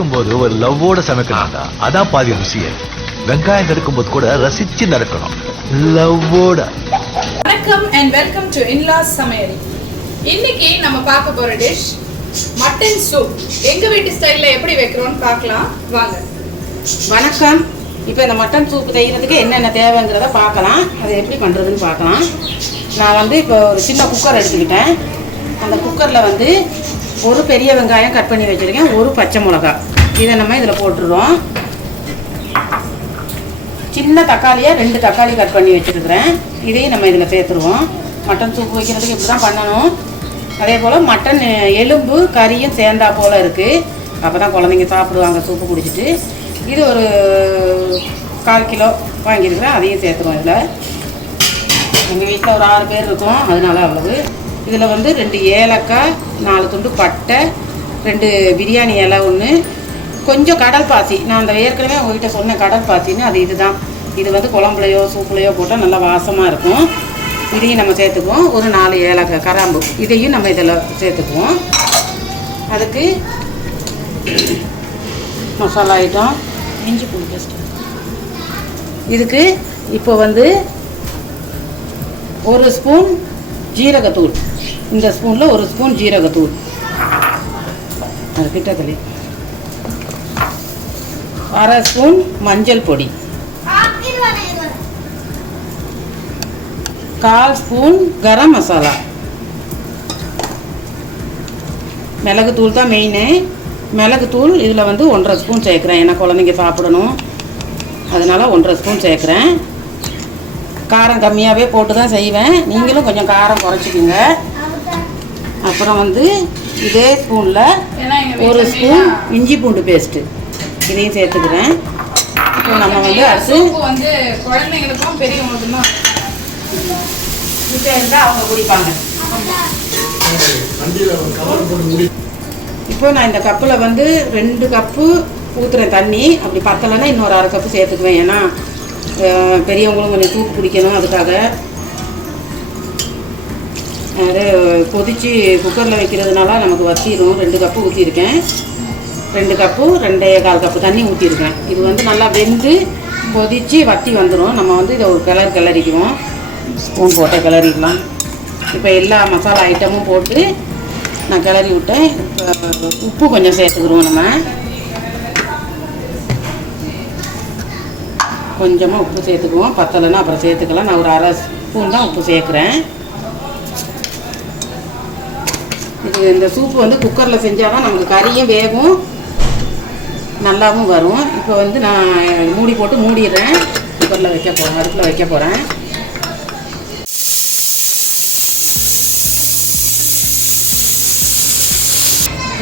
சமைக்கும் போது ஒரு லவ்வோட சமைக்கணும்டா, அதான் பாதி ருசியே. வெங்காயம் நறுக்கும் போது கூட ரசிச்சு நறுக்கணும், லவ்வோட. வணக்கம் அண்ட் வெல்கம் டு இன்லாஸ் சமையல். இன்னைக்கு நம்ம பார்க்க போற டிஷ் மட்டன் சூப். எங்க வீட்டு ஸ்டைல்ல எப்படி வைக்கிறோம்னு பார்க்கலாம் வாங்க. வணக்கம். இப்போ இந்த மட்டன் சூப் செய்கிறதுக்கு என்னென்ன தேவைங்கிறத பார்க்கலாம். அதை எப்படி பண்ணுறதுன்னு பார்க்கலாம். நான் இப்போ ஒரு சின்ன குக்கர் எடுத்துக்கிட்டேன். அந்த குக்கரில் ஒரு பெரிய வெங்காயம் கட் பண்ணி வச்சுருக்கேன், ஒரு பச்சை மிளகா. இதை நம்ம இதில் போட்டுடுறோம். சின்ன தக்காளியாக 2 தக்காளி கட் பண்ணி வச்சுருக்கிறேன், இதையும் நம்ம இதில் சேர்த்துருவோம். மட்டன் சூப் வைக்கிறதுக்கு இப்படி தான் பண்ணணும். அதே போல் மட்டன் எலும்பு கறியும் சேர்ந்தா போல் இருக்குது, அப்போ தான் குழந்தைங்க சாப்பிடுவாங்க சூப்பு குடிச்சிட்டு. இது ஒரு 1/4 கிலோ வாங்கியிருக்கிறேன், அதையும் சேர்த்துருவோம். இதில் எங்கள் வீட்டில் ஒரு 6 பேர் இருக்கோம், அதனால அவ்வளவு. இதில் 2 ஏலக்காய், 4 துண்டு பட்டை, 2 பிரியாணி இலை, 1 கொஞ்சம் கடல் பாசி. நான் அந்த ஏற்கனவே உங்ககிட்ட சொன்னேன் கடல் பாசின்னு, அது இதுதான். இது குழம்புலையோ சூப்புலையோ போட்டால் நல்லா வாசமாக இருக்கும். இதையும் நம்ம சேர்த்துக்குவோம். ஒரு 4 ஏலக்காய் கராம்பு, இதையும் நம்ம இதில் சேர்த்துக்குவோம். அதுக்கு மசாலா ஐட்டம் இஞ்சி பூண்டு பேஸ்ட். இதுக்கு இப்போ 1 ஸ்பூன் ஜீரகத்தூள், இந்த ஸ்பூனில் 1 ஸ்பூன் ஜீரகத்தூள், அது கிட்டத்தலி 1/2 ஸ்பூன் மஞ்சள் பொடி, 1/4 ஸ்பூன் கரம் மசாலா. மிளகுத்தூள் தான் மெயினு. மிளகுத்தூள் இதில் 1/2 ஸ்பூன் சேர்க்குறேன், ஏன்னா குழந்தைங்க சாப்பிடணும், அதனால் 1/2 ஸ்பூன் சேர்க்குறேன். காரம் கம்மியாகவே போட்டு தான் செய்வேன், நீங்களும் கொஞ்சம் காரம் குறைச்சிக்குங்க. அப்புறம் இதே ஸ்பூனில் 1 ஸ்பூன் இஞ்சி பூண்டு பேஸ்ட்டு, இதையும் சேர்த்துக்கிறேன். இப்போ நம்ம அடுத்து குழந்தைங்களுக்கும் பெரியவங்களுக்கும் தான் இருந்தால் அவங்க குடிப்பாங்க. இப்போ நான் இந்த கப்பில் 2 கப்பு ஊற்றுறேன் தண்ணி. அப்படி பத்தலைன்னா இன்னொரு 1/2 கப்பு சேர்த்துக்குவேன், ஏன்னா பெரியவங்களும் கொஞ்சம் சூப்பு குடிக்கணும், அதுக்காக. அது கொதித்து குக்கரில் வைக்கிறதுனால நமக்கு வத்திடும். 2 கப்பு ஊற்றிருக்கேன், 2 கப்பு 2.25 கப்பு தண்ணி ஊற்றிருக்கேன். இது நல்லா வெந்து கொதித்து வத்தி வந்துடும். நம்ம இதை ஒரு கிளறிக்குவோம், ஸ்பூன் போட்டு கிளறிக்கலாம். இப்போ எல்லா மசாலா ஐட்டமும் போட்டு நான் கிளறி விட்டேன். உப்பு கொஞ்சம் சேர்த்துக்குருவோம். நம்ம கொஞ்சமாக உப்பு சேர்த்துக்குவோம், பத்தலைன்னா அப்புறம் சேர்த்துக்கலாம். நான் ஒரு 1/2 ஸ்பூன் தான் உப்பு சேர்க்குறேன். இது இந்த சூப்பு குக்கரில் செஞ்சால் தான் நமக்கு கறியும் வேகும், நல்லாவும் வரும். இப்போ நான் மூடி போட்டு மூடிடுறேன். குக்கரில் வைக்க போகிறேன், அடுப்பில் வைக்க போகிறேன்.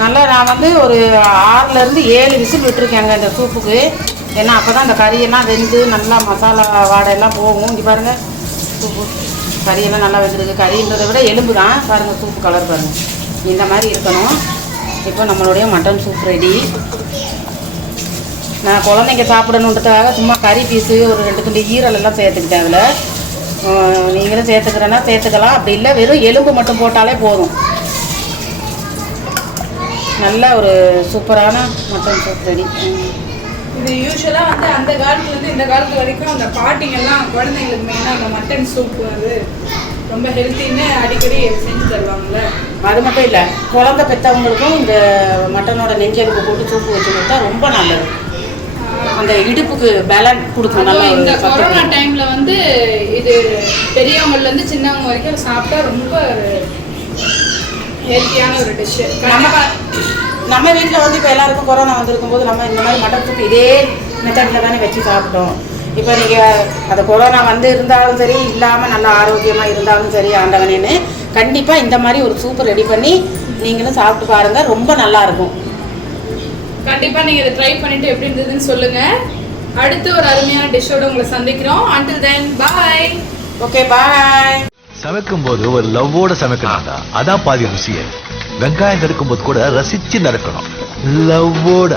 நல்லா நான் ஒரு 6லேருந்து 7 விசில் விட்டுருக்கேங்க இந்த சூப்புக்கு. ஏன்னா அப்போ தான் அந்த கறியெல்லாம் வெந்து நல்லா மசாலா வாடையெல்லாம் போகும். இங்கே பாருங்கள், சூப்பு கறியெல்லாம் நல்லா வெந்துருக்கு. கறின்றதை விட எலும்பு தான். பாருங்கள் சூப்பு கலர் பாருங்கள், இந்த மாதிரி இருக்கணும். இப்போ நம்மளுடைய மட்டன் சூப் ரெடி. நான் குழந்தைங்க சாப்பிடணுன்றதுக்காக சும்மா கறி பீஸு ஒரு 2 துண்டு ஈரல் எல்லாம் சேர்த்துக்கிட்டேன். அதில் நீங்களும் சேர்த்துக்கிறேன்னா சேர்த்துக்கலாம், அப்படி இல்லை வெறும் எலும்பு மட்டும் போட்டாலே போதும். நல்ல ஒரு சூப்பரான மட்டன் சூப் ரெடி. இது யூஸ்வலாக அந்த காலத்துலேருந்து இந்த காலத்து வரைக்கும் அந்த பாட்டிங்கெல்லாம் குழந்தைங்களுக்கு மெயினாக அந்த மட்டன் சூப்பு ரொம்ப ஹெல்த்தின்னு அடிக்கடி செஞ்சு தருவாங்கள்ல. அது மட்டும் இல்லை, குழந்தை பெற்றவங்களுக்கும் இந்த மட்டனோட நெஞ்செலும்பு போட்டு சூப்பு வச்சு கொடுத்தா ரொம்ப நல்லது. அந்த இடுப்புக்கு பேலன்ஸ் கொடுக்கும். நல்லா இந்த கொரோனா டைமில் இது பெரியவங்கள்லேருந்து சின்னவங்க வரைக்கும் சாப்பிட்டா ரொம்ப ஹெல்த்தியான ஒரு டிஷ்ஷு. நம்ம வீட்டில் இப்போ எல்லாருக்கும் கொரோனா வந்திருக்கும் போது நம்ம இந்த மாதிரி மட்டன் சூப் இதே மெத்தடில் தானே வச்சு சாப்பிட்டோம். இப்போ நீங்கள் அந்த கொரோனா இருந்தாலும் சரி, இல்லாமல் நல்லா ஆரோக்கியமாக இருந்தாலும் சரி, ஆண்டவனேன்னு கண்டிப்பாக இந்த மாதிரி ஒரு சூப்பு ரெடி பண்ணி நீங்களும் சாப்பிட்டு பாருங்கள், ரொம்ப நல்லாயிருக்கும். கண்டிப்பாக நீங்கள் இதை ட்ரை பண்ணிவிட்டு எப்படி இருந்ததுன்னு சொல்லுங்கள். அடுத்து ஒரு அருமையான டிஷ்ஷோட உங்களை சந்திக்கிறோம். until then bye. ஓகே, பாய். சமைக்கும் போது ஒரு லவ்வோட சமைக்கணும்டா, அதான் பாதி ருசியே. வெங்காயம் நறுக்கும் போது கூட ரசிச்சு நறுக்கணும், லவ்வோட.